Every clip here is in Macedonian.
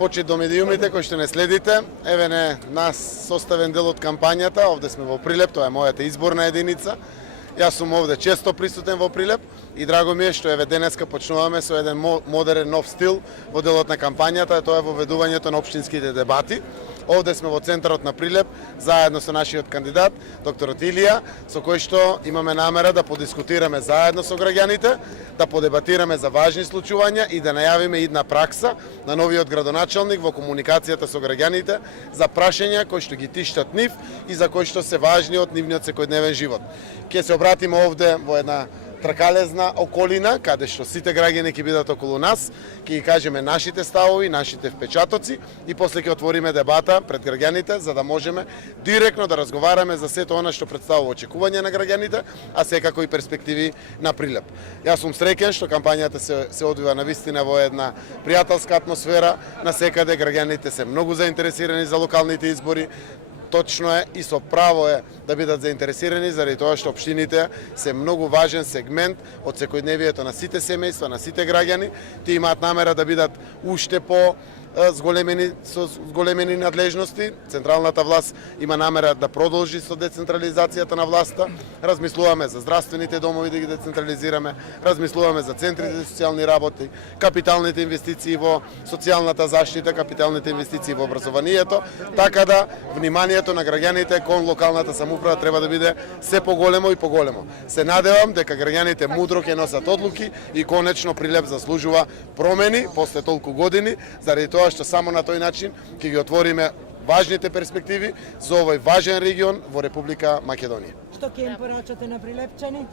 почит до медиумите кои што не следите, еве не нас составен дел од кампањата, овде сме во Прилеп, тоа е мојата изборна единица. Јас сум овде често присутен во Прилеп и драго ми е што еве денеска почнуваме со еден модерен нов стил во делот на кампањата, тоа е воведувањето на општинските дебати. Овде сме во центарот на Прилеп, заедно со нашиот кандидат, докторот Илија, со кој што имаме намера да подискутираме заедно со граѓаните, да подебатираме за важни случувања и да најавиме идна пракса на новиот градоначалник во комуникацијата со граѓаните за прашања кои што ги тиштат нив и за кои што се важни од нивниот секојдневен живот. Ќе се обратиме овде во една тркалезна околина, каде што сите граѓани ќе бидат околу нас, ќе ги кажеме нашите ставови, нашите впечатоци и после ќе отвориме дебата пред граѓаните за да можеме директно да разговараме за сето она што представува очекување на граѓаните, а секако и перспективи на Прилеп. Јас сум среќен што кампањата се одвива навистина во една пријателска атмосфера, насекаде граѓаните се многу заинтересирани за локалните избори. Точно е и со право е да бидат заинтересирани заради тоа што општините се многу важен сегмент од секојдневието на сите семејства, на сите граѓани. Тие имаат намера да бидат уште по зголемени надлежности. Централната власт има намера да продолжи со децентрализацијата на власта. Размислуваме за здравствените домови да ги децентрализираме, размислуваме за центрите за социјални работи, капиталните инвестиции во социјалната заштита, капиталните инвестиции во образованието, така да вниманието на граѓаните кон локалната самоуправа треба да биде се поголемо и поголемо. Се надевам дека граѓаните мудро ќе носат одлуки и конечно Прилеп заслужува промени после толку години, заради тоа што само на тој начин ќе ги отвориме важните перспективи за овој важен регион во Република Македонија. Што ќе им порачате на прилепчани?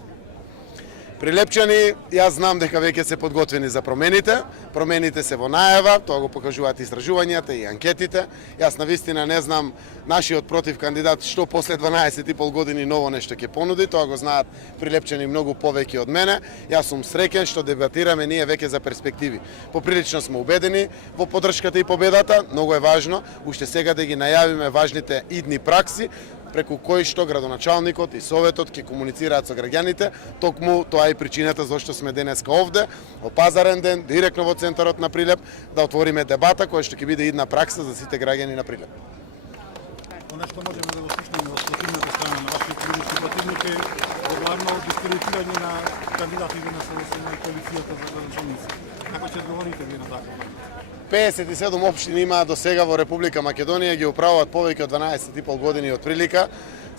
Прилепчани, јас знам дека веќе се подготвени за промените. Промените се во најава, тоа го покажуваат истражувањата и анкетите. Јас навистина не знам нашиот против кандидат што после 12,5 години ново нешто ќе понуди, тоа го знаат прилепчани многу повеќе од мене. Јас сум среќен што дебатираме ние веќе за перспективи. Поприлично сме убедени во поддршката и победата, многу е важно уште сега да ги најавиме важните идни пракси преку кои што градоначалникот и советот ќе комуницираат со граѓаните. Токму тоа е причината зашто сме денеска овде, во пазарен ден, директно во центарот на Прилеп, да отвориме дебата која што ќе биде идна пракса за сите граѓани на Прилеп. Она што можеме да го слушнеме од противната страна на вашите политички противници е главно дискредитирање на кандидатите на СДС и коалицијата за градоначалници. Како ќе одговорите вие на така? 57 општини имаат до сега во Република Македонија, ги управуваат повеќе од 12,5 години од прилика.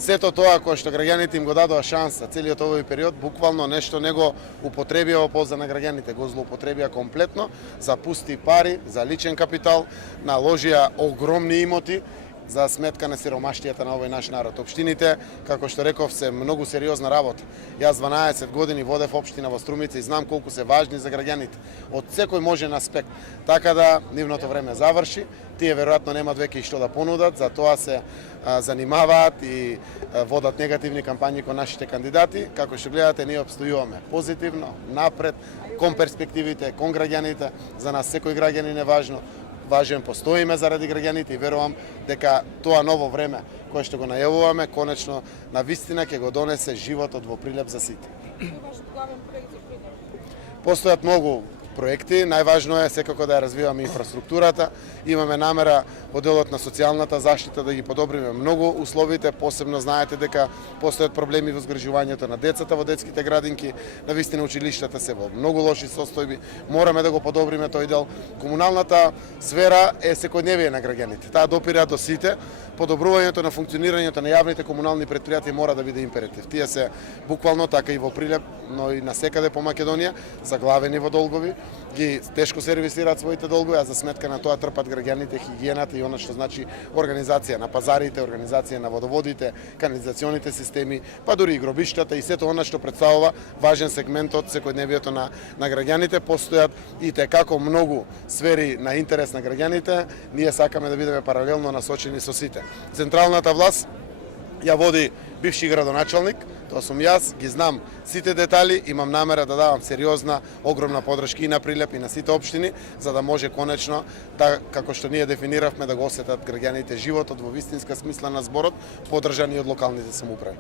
Сето тоа кое што граѓаните им го дадоа шанса целиот овој период, буквално нешто не го употребија во полза на граѓаните, го злоупотребија комплетно за пусти пари, за личен капитал, наложија огромни имоти за сметка на сиромаштијата на овој наш народ. Општините, како што реков, се многу сериозна работа. Јас 12 години водев општина во Струмица и знам колку се важни за граѓаните од секој можен аспект. Така да нивното време заврши, тие веројатно немаат веќе и што да понудат, за тоа се занимаваат и водат негативни кампањи кон нашите кандидати. Како што гледате, ние обстојуваме позитивно, напред, кон перспективите, кон граѓаните. За нас секој граѓанин е важен, постоиме заради граѓаните и верувам дека тоа ново време кое што го најавуваме, конечно на вистина ќе го донесе животот во Прилеп за сите. Постојат многу проекти, најважно е секако да ја развиваме инфраструктурата. Имаме намера во делот на социјалната заштита да ги подобриме многу условите, посебно знаете дека постојат проблеми во згрижувањето на децата во детските градинки, навистина училиштата се во многу лоши состојби, мораме да го подобриме тој дел. Комуналната сфера е секојдневие на граѓаните, таа допира до сите. Подобрувањето на функционирањето на јавните комунални предпријатија мора да биде императив. Тие се буквално така и во Прилеп, но и насекаде по Македонија, заглавени во долгови, ги тешко сервисираат своите долгови, а за сметка на тоа трпат граѓаните, хигиената и она што значи организација на пазарите, организација на водоводите, канализационите системи, па дури и гробиштата и сето она што представува важен сегмент од секојдневието на граѓаните. Постојат и како многу сфери на интерес на граѓаните, ние сакаме да бидеме паралелно насочени со сите. Централната власт ја води бивши градоначалник, тоа сум јас, ги знам сите детали, имам намера да давам сериозна, огромна поддршка и на Прилеп и на сите општини, за да може конечно да, како што ние дефиниравме, да го осетат граѓаните животот во вистинска смисла на зборот, поддржани од локалните самоуправи.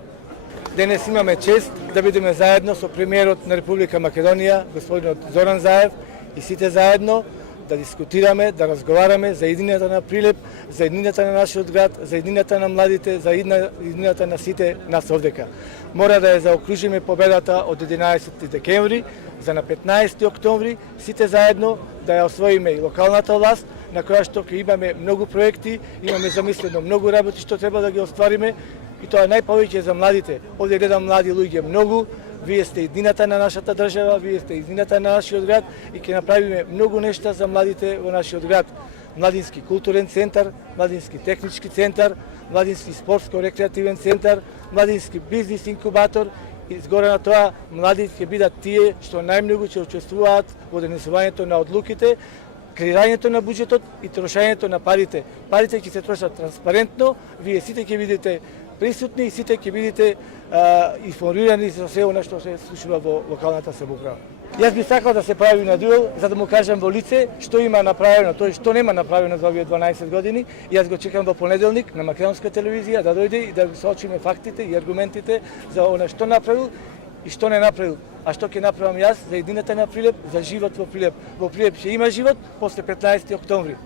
Денес имаме чест да бидеме заедно со премиерот на Република Македонија, господинот Зоран Заев и сите заедно да дискутираме, да разговараме за иднината на Прилеп, за иднината на нашиот град, за иднината на младите, за иднината на сите нас овдека. Мора да ја заокружиме победата од 11 декември, за на 15 октомври, сите заедно да ја освоиме и локалната власт, на која што ќе имаме многу проекти, имаме замислено многу работи што треба да ги оствариме, и тоа е најповеќе за младите. Овде гледам млади луѓе многу, вие сте иднината на нашата држава, вие сте иднината на нашиот град и ќе направиме многу нешта за младите во нашиот град. Младински културен центар, младински технички центар, младински спортско-рекреативен центар, младински бизнис инкубатор и згоре на тоа младите ќе бидат тие што најмногу ќе учествуваат во донесувањето на одлуките, креирањето на буџетот и трошењето на парите. Парите ќе се трошат транспарентно, вие сите ќе бидете присутни и сите ќе бидете информирани за се она што се случува во локалната самоуправа. Јас би сакал да се прави на дуел, за да му кажам во лице што има направено, тој што нема направено за овие 12 години. Јас го чекам во понеделник на македонска телевизија да дојде и да соочиме фактите и аргументите за она што направил и што не направил. А што ќе направам јас за едината на Прилеп, за живот во Прилеп. Во Прилеп ќе има живот после 15 октомври.